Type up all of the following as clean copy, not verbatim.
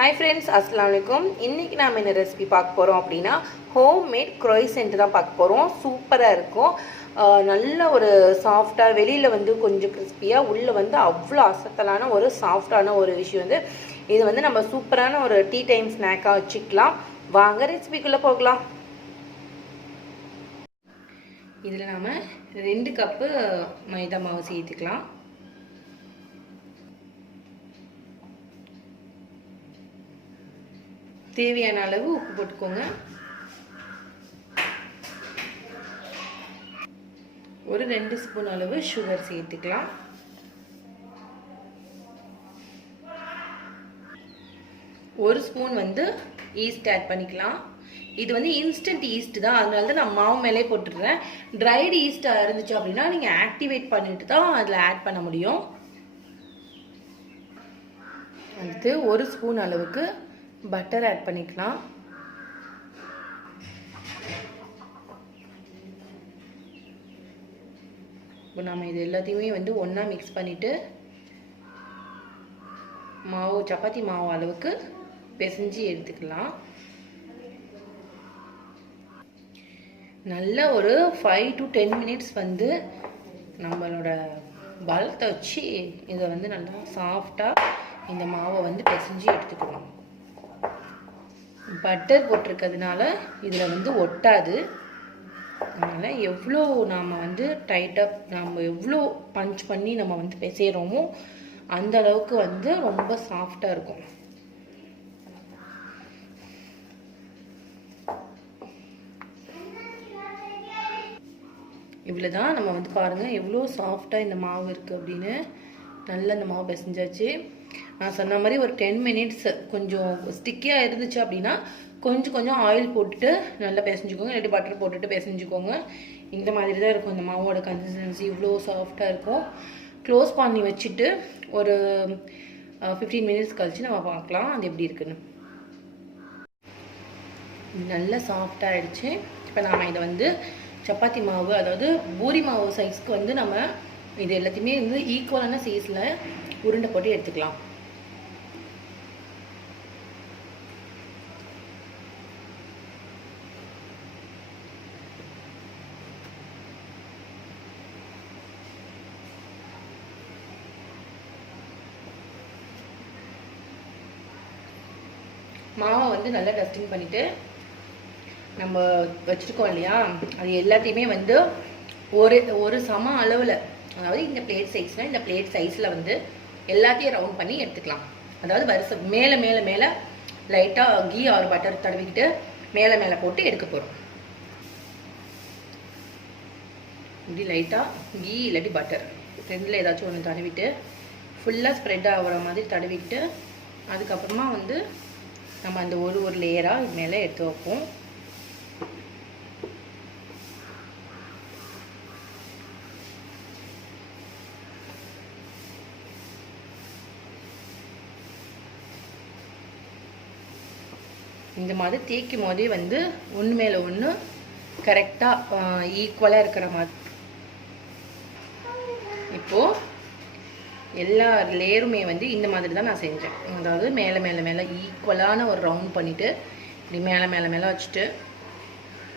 Hi friends अस्सलाम वालेकुम इनकी नाम என்ன ரெசிபி பார்க்க போறோம் அப்படினா ஹோம் மேட் croissant தான் பார்க்க போறோம் சூப்பரா இருக்கும் நல்ல ஒரு சாஃப்ட்டா வெளியில வந்து கொஞ்சம் கிறிஸ்பியா உள்ள வந்து அவ்வளவு அசத்தலான ஒரு சாஃப்ட்டான ஒரு விஷயம் வந்து இது வந்து நம்ம சூப்பரான ஒரு டீ டைம் ஸ்நாக்கா வச்சுக்கலாம் வாங்க ரெசிபிக்குள்ள போகலாம் இதுல நாம 2 கப் மைதா மாவு சேர்த்துக்கலாம் தேவையான அளவு உப்பு போட்டுக்கோங்க ஒரு 2 ஸ்பூன் அளவு சுகர் சேர்த்துக்கலாம் ஒரு ஸ்பூன் வந்து ஈஸ்ட் ஆட் பண்ணிக்கலாம் இது வந்து இன்ஸ்டன்ட் ஈஸ்ட் தான் அதனால தான் நான் மாவு மேலே போட்டுறேன் ட்ரைட் ஈஸ்ட் இருந்துச்சு அப்படினா நீங்க ஆக்டிவேட் பண்ணிட்டு தான் அதுல ஆட் பண்ண முடியும் அடுத்து ஒரு ஸ்பூன் அளவுக்கு பட்டர் ஆட் பண்ணிக்கலாம் இப்போ நாம இது எல்லாத்தையுமே வந்து ஒண்ணா mix பண்ணிட்டு மாவு சப்பாத்தி மாவு அளவுக்கு பிசைஞ்சு எடுத்துக்கலாம் நல்ல ஒரு 5 to 10 minutes வந்து நம்மளோட பல்த்தை வச்சு இத வந்து நல்லா சாஃப்ட்டா இந்த மாவை வந்து பிசைஞ்சு எடுத்துக்கலாம் பட்டர் போட்டிருக்கிறதுனால இதுல வந்து ஒட்டாது அதனால எவ்ளோ நாம வந்து டைட்டா நாம எவ்ளோ பஞ்ச் பண்ணி நம்ம வந்து பிசைறோமோ அந்த அளவுக்கு வந்து ரொம்ப சாஃப்ட்டா இருக்கும் இவ்வளவுதான் நம்ம வந்து பாருங்க எவ்ளோ சாஃப்ட்டா இந்த மாவு இருக்கு அப்படினு நல்ல இந்த மாவு பிசைஞ்சாச்சு நான் சொன்ன மாதிரி ஒரு 10 minutes கொஞ்சம் ஸ்டிக்கியா இருந்துச்சு அப்படினா கொஞ்சம் ஆயில் போட்டுட்டு நல்லா பிசைஞ்சுக்கோங்க இல்ல பட்டர் போட்டுட்டு பிசைஞ்சுக்கோங்க இந்த மாதிரி தான் இருக்கும் இந்த மாவோட கன்சிஸ்டன்சி இவ்ளோ சாஃப்ட்டா இருக்கும் க்ளோஸ் பண்ணி வச்சிட்டு ஒரு 15 minutes கழிச்சு நம்ம பார்க்கலாம் அது எப்படி இருக்குன்னு நல்ல சாஃப்ட்டா ஆயிடுச்சு இப்போ நாம இத வந்து சப்பாத்தி மாவு அதாவது பூரி மாவு சைஸ்க்கு வந்து நம்ம இது எல்லாத்தையுமே வந்து ஈக்குவலான சைஸ்ல உருண்டை போட்டு எடுத்துக்கலாம் மாவை வந்து நல்லா டஸ்டிங் பண்ணிட்டு நம்ம வச்சிருக்கோம் இல்லையா அது எல்லாத்தையுமே வந்து ஒரு சம அளவுல அதாவது இந்த பிளேட் சைஸ்னா இந்த பிளேட் சைஸ்ல வந்து எல்லாத்தையும் ரவுண்ட் பண்ணி எடுத்துக்கலாம் அதாவது வரிசை மேல மேல மேல லைட்டா கீ ஆர் பட்டர் தடவிக்கிட்டு மேல மேல போட்டு எடுக்க போறோம் இப்படி லைட்டா கீ இல்லாட்டி பட்டர் ரெண்டுல ஏதாச்சும் ஒன்று தடவிட்டு ஃபுல்லா ஸ்ப்ரெட் ஆகுற மாதிரி தடவிக்கிட்டு அதுக்கப்புறமா வந்து நம்ம அந்த ஒரு லேயரா இது மேல எடுத்து வைப்போம் இந்த மாதிரி தேய்க்கும் போதே வந்து ஒன்று மேல ஒன்று கரெக்டா ஈக்குவலா இருக்கிற மாதிரி இப்போ எல்லா லேயருமே வந்து இந்த மாதிரி தான் நான் செஞ்சேன் அதாவது மேல மேல மேல ஈக்குவலான ஒரு ரவுண்ட் பண்ணிட்டு இப்படி மேல மேல மேல வச்சுட்டு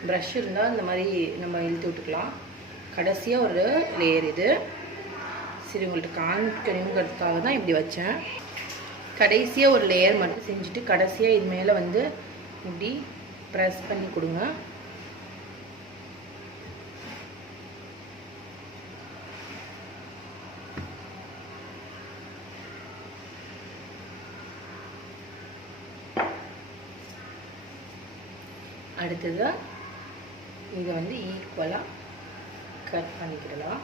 பிரஷ் இருந்தா இந்த மாதிரி நம்ம இழுத்து விட்டுக்கலாம் கடைசியா ஒரு லேயர் இது சரி உங்களுக்கு காண்பிக்கணும்ங்கிறதுக்காக தான் இப்படி வச்சேன் கடைசியா ஒரு லேயர் மட்டும் செஞ்சுட்டு கடைசியா இது மேல வந்து இப்படி பிரஸ் பண்ணி கொடுங்க அடுத்தது இத வந்து ஈக்குவலா கட் பண்ணிக்கலாம்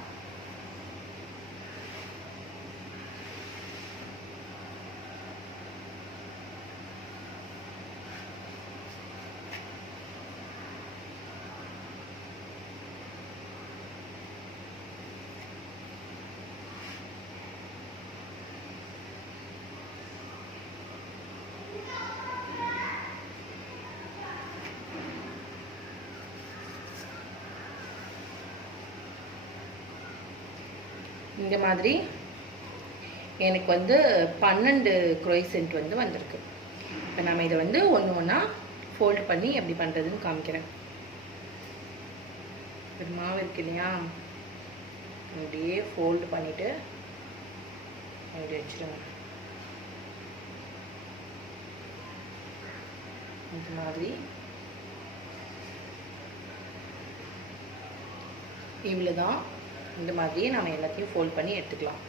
இந்த மாதிரி எனக்கு வந்து 12 croissant வந்து வந்திருக்கு இப்போ நம்ம இதை வந்து ஒன்று ஒன்றா ஃபோல்ட் பண்ணி எப்படி பண்ணுறதுன்னு காமிக்கிறேன். ஒரு மாவு இருக்கு இல்லையா, அப்படியே ஃபோல்டு பண்ணிவிட்டு அப்படி வச்சுருங்க. இந்த மாதிரி இவ்வளோ தான். இந்த மாதிரியே நம்ம எல்லாத்தையும் ஃபோல்ட் பண்ணி எடுத்துக்கலாம்.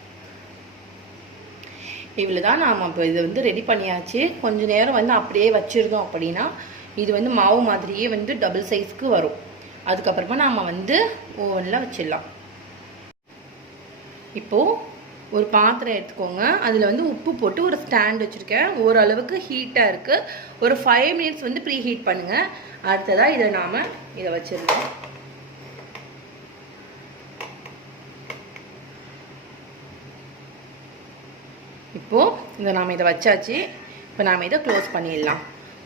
இவ்வளோ தான். நாம் இப்போ இது வந்து ரெடி பண்ணியாச்சு. கொஞ்சம் நேரம் வந்து அப்படியே வச்சுருந்தோம் அப்படின்னா இது வந்து மாவு மாதிரியே வந்து டபுள் சைஸ்க்கு வரும். அதுக்கப்புறமா நாம் வந்து ஓவனில் வச்சிடலாம். இப்போது ஒரு பாத்திரம் எடுத்துக்கோங்க. அதில் வந்து உப்பு போட்டு ஒரு ஸ்டாண்ட் வச்சுருக்கேன். ஓரளவுக்கு ஹீட்டாக இருக்குது. ஒரு 5 மினிட்ஸ் வந்து ப்ரீ ஹீட் பண்ணுங்கள். அடுத்ததாக இதை நாம் இதை வச்சிடலாம். இப்போது இதை வச்சாச்சு. இப்போ நாம் இதை க்ளோஸ் பண்ணிடலாம்.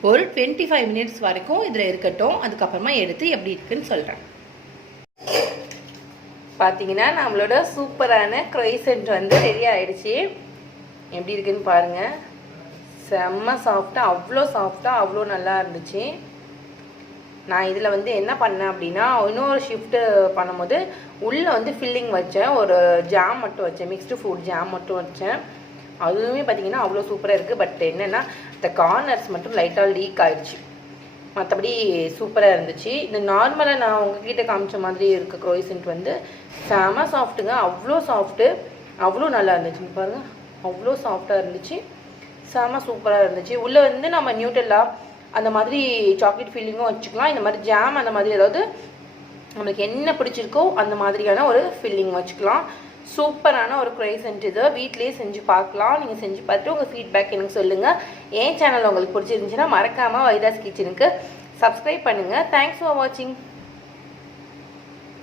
ஒரு 25 மினிட்ஸ் வரைக்கும் இதில் இருக்கட்டும். அதுக்கப்புறமா எடுத்து எப்படி இருக்குன்னு சொல்கிறேன். பார்த்தீங்கன்னா நம்மளோட சூப்பரான croissant வந்து ரெடி ஆகிடுச்சு. எப்படி இருக்குன்னு பாருங்கள். செம்ம சாஃப்டாக, அவ்வளோ நல்லா இருந்துச்சு. நான் இதில் வந்து என்ன பண்ணேன் அப்படின்னா, இன்னொரு ஷிஃப்ட்டு பண்ணும்போது உள்ளே வந்து ஃபில்லிங் வச்சேன். ஒரு ஜாம் மட்டும் வச்சேன், மிக்ஸ்டு ஃப்ரூட் ஜாம் மட்டும் வச்சேன். அதுவுமே பார்த்தீங்கன்னா அவ்வளோ சூப்பராக இருக்குது. பட் என்னென்னா இந்த கார்னர்ஸ் மட்டும் லைட்டாக லீக் ஆகிடுச்சு. மற்றபடி சூப்பராக இருந்துச்சு. இந்த நார்மலாக நான் உங்ககிட்ட காமிச்ச மாதிரி இருக்க croissant வந்து செம சாஃப்ட்டுங்க. அவ்வளோ சாஃப்ட்டு, அவ்வளோ நல்லா இருந்துச்சு. பாருங்கள், அவ்வளோ சாஃப்டாக இருந்துச்சு. செம சூப்பராக இருந்துச்சு. உள்ளே வந்து நம்ம நியூட்டெல்லா அந்த மாதிரி சாக்லேட் ஃபில்லிங்கும் வச்சுக்கலாம். இந்த மாதிரி ஜாம் அந்த மாதிரி ஏதாவது நம்மளுக்கு என்ன பிடிச்சிருக்கோ அந்த மாதிரியான ஒரு ஃபில்லிங் வச்சுக்கலாம். சூப்பரான ஒரு croissant. இது வீட்டிலேயே செஞ்சு பார்க்கலாம். நீங்கள் செஞ்சு பார்த்துட்டு உங்கள் ஃபீட்பேக் எனக்கு சொல்லுங்கள். என் சேனல் உங்களுக்கு பிடிச்சிருந்துச்சுன்னா மறக்காமல் வைதாஸ் கிச்சனுக்கு சப்ஸ்கிரைப் பண்ணுங்கள். தேங்க்ஸ் ஃபார் வாட்சிங்.